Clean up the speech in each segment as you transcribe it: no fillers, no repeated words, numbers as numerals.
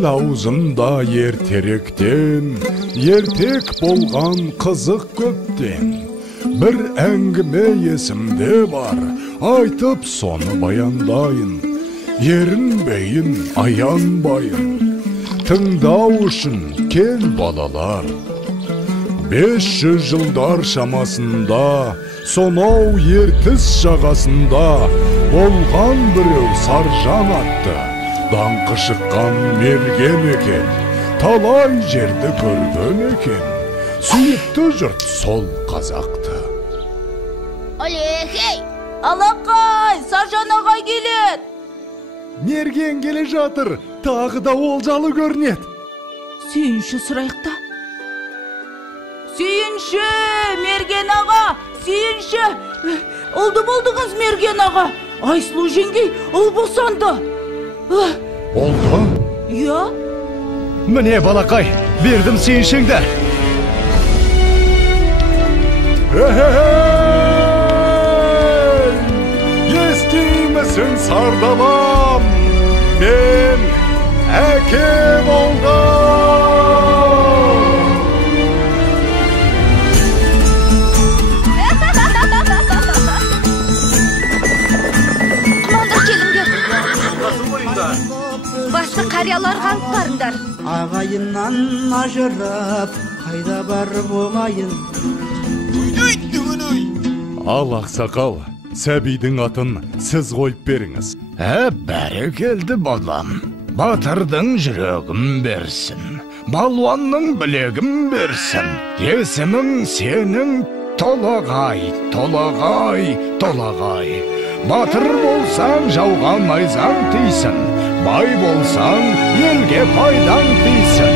Ел аузында ертеректен, ертек болған қызық көптен. Bir әңгіме есімде бар, айтып соны баяндайын. Ерінбейін, аянбайын, тыңдау үшін кел балалар. 500 жылдар шамасында, сонау ертіс жағасында болған біреу Саржан атты. Даңқы шыққан мерген екен, талай жерді көрген екен. Сүйікті жұрт сол қазақты. Алехей! Алақай! Саржан ағай келеді! Мерген келе жатыр, тағы да олжалы көрінеді. Сүйінші сұрайықта. Сүйінші, Мерген аға! Сүйінші! Oldu болдыңыз, Мерген аға! Айсұлу жеңгей, ұл босанды. Oldu? Я? Міне, балақай, бердім сүйіншіңді. Естимісің сардаlam, мен әке болдым. Маңдар келіңдер. Басты қариялар қалып барыңдар. Ағайыннан ажырап, қайда бар болайын. Ал ақсақал, сәбидің атын сіз қойып беріңіз. Бәрі келді балам. Батырдың жүрегім берсін, балуанның білегім берсін. Есімің сенің Толағай, Толағай, Толағай. Батыр болсаң жауға найзаң тисін, бай болсаң елге пайдаң тисін.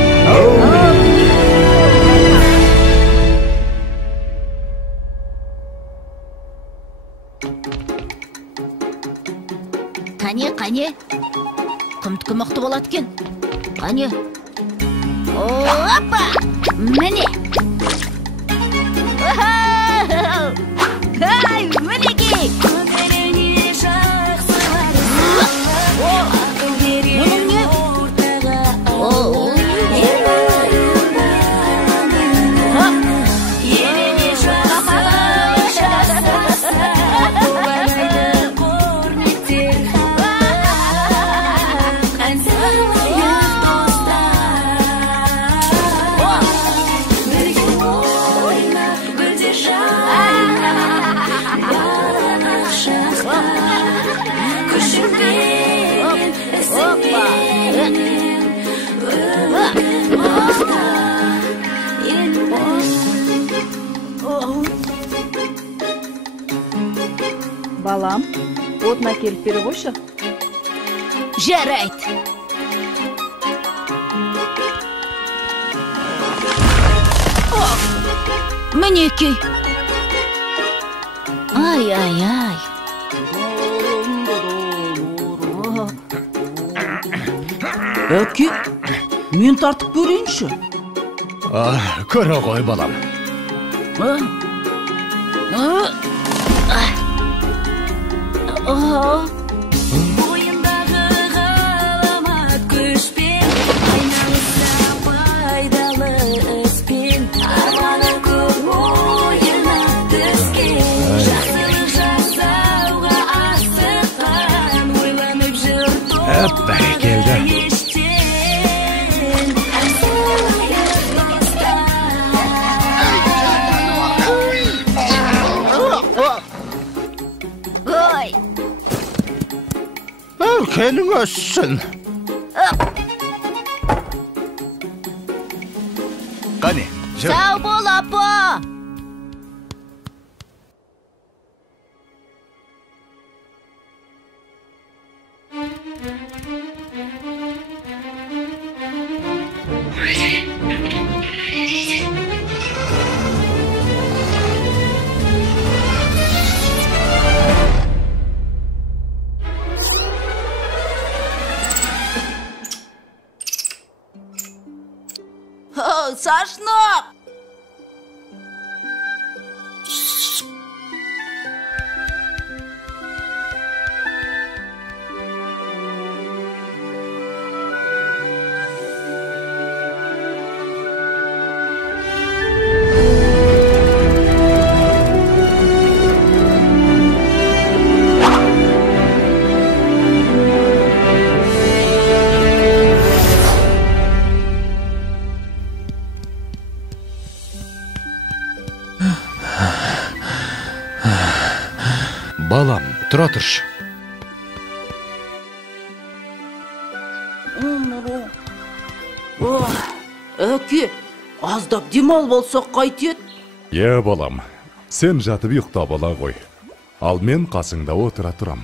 Қане, құмтқы мықты болады кен. Қане. Опа! Міне! Ай, мінекей! Мұның не? Балам, отына келіп бері қойшы. Жарайды. Мінекей. Ай. Әке, мен тартып көрейінші. Көре ғой балам. Бойындағы ғаламат күшпен, айналыса пайдалы іспен, арманы көп ойына түскен, жақсылық жасауға асыққан, ойланып жүр Бәрекелді. Өркенің өссін. Қане, жүр. Сау бол, апа! Сашнақ! Балам, тұра тұршы. Әке, аздап демал болсақ қайтет? Балам, сен жатып ұйықтап ала ғой. Ал мен қасыңда отыра тұрам.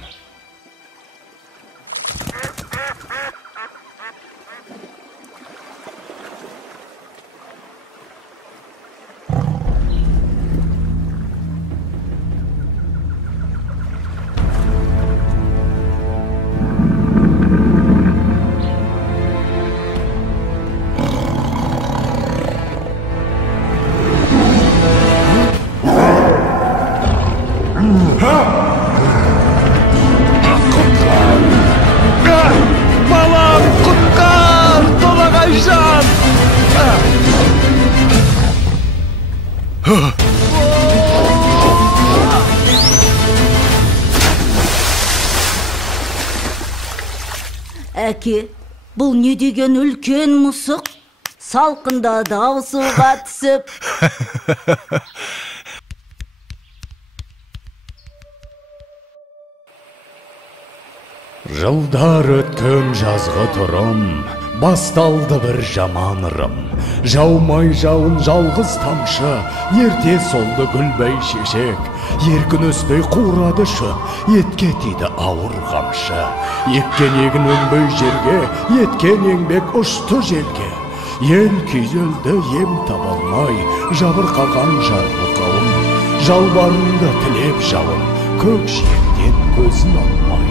Балам, құтқар! Толағайжан! Әке, бұл не деген үлкен мұсық? Салқында дауысуға түсіп. Жылдар өткен жазғы тұрым, басталды бір жаман ырым. Жаумай жауын жалғыз тамшы, ерте солды гүлбей шешек. Еркін өспей қурады шөп, етке тиді ауыр қамшы. Еккен егін өнбей жерге, еткен еңбек ұшты желге. Ел күйзелді ем табалмай, жабырқаған жарғы қауым. Жалбарынды тілеп жауын, көк жиектен көзін алмай.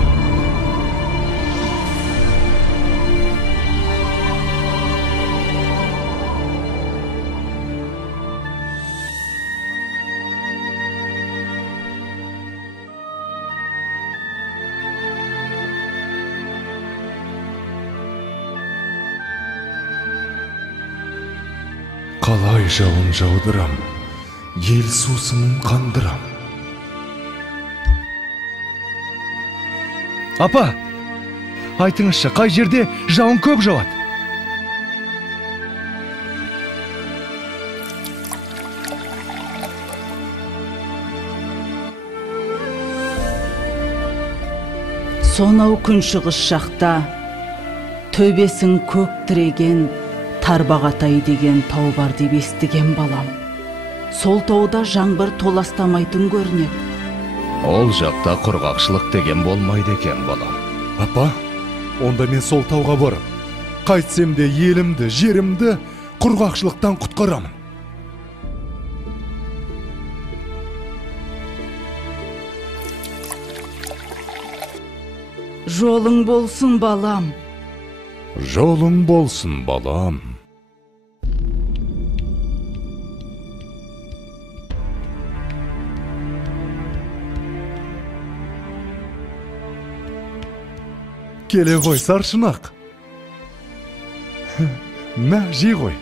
Қалай жауын жаудырам, ел сусынын қандырам. Апа, айтыңызшы, қай жерде жауын көп жауады? Сонау күншығыс жақта, төбесін көк тіреген Тарбағатай деген тау бар деп естіген балам. Сол тауда жаңбыр толастамайтын көрінеді. Ол жақта құрғақшылық деген болмайды екен, балам. Апа, онда мен сол тауға барып, қайтсем де елімді, жерімді құрғақшылықтан құтқарамын. Жолың болсын, балам. Жолың болсын, балам. Келе ғой, саршынақ. Мә, жей ғой.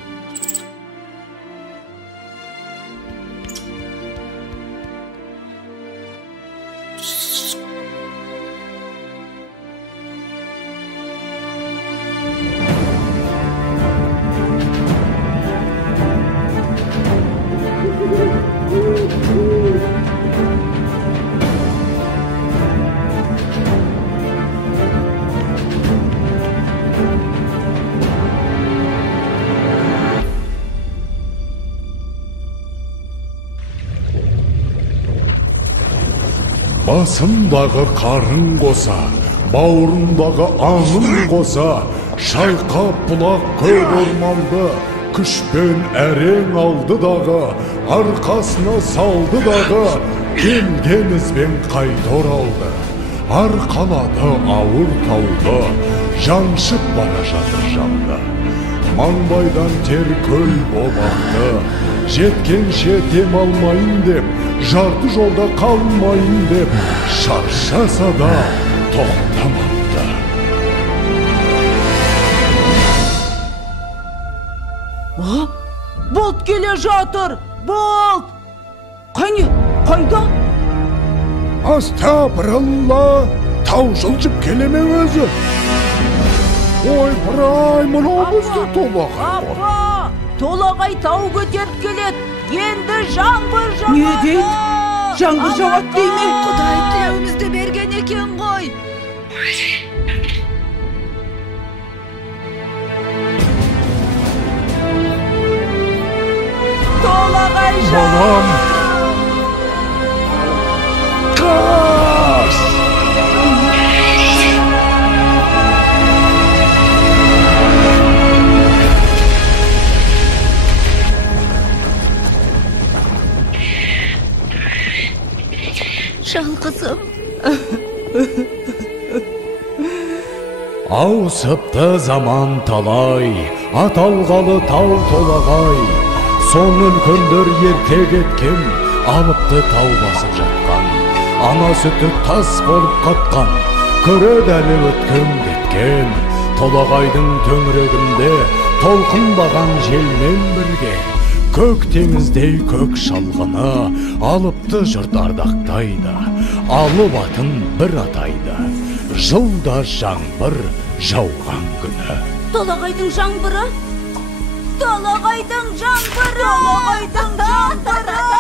Басымдағы қарын қоса, бауырымдағы аңым қоса, шайқап бұлақ көк орманды, күшпен әрең алды дағы, арқасына салды дағы, келген ізбен қайта оралды. Арқалады ауыр тауды, жаншып бара жатыр жанды. Маңбайдан тер көл болақты, жеткенше дем алмайын деп, жарты жолда қалмайын деп, шаршаса да тоқтамапты. Болт келе жатыр, болт! Қане, қайда? Астапыралла, тау жылжып келеме өзі. Ой, бірай, мұнау бізді толағай ғой. Апа, толағай тау көтеріп келеді. Енді жаңбыр жауады. Не дейді? жаңбыр жауат дейме? Құдай тілеуімізді берген екен ғой. Толағайжан! Балам! Қаш! Жалғызым. Ауысыпты заман талай, аталғалы тау толағай. Сон үлкендер ерте кеткен, алыпты тау басып жатқан. Ана сүті тас болып қатқан, көреді әлі өткен кеткен. Толағайдың төңірегінде толқынбаған желмен бірге. Көк теңіздей көк шалғыны алыпты жұрт ардақтайды. Алып атын бір атайды, жылда жаңбыр жауған күні. Толағайдың жаңбыры! Толағайдың жаңбыры! Толағайдың жаңбыры!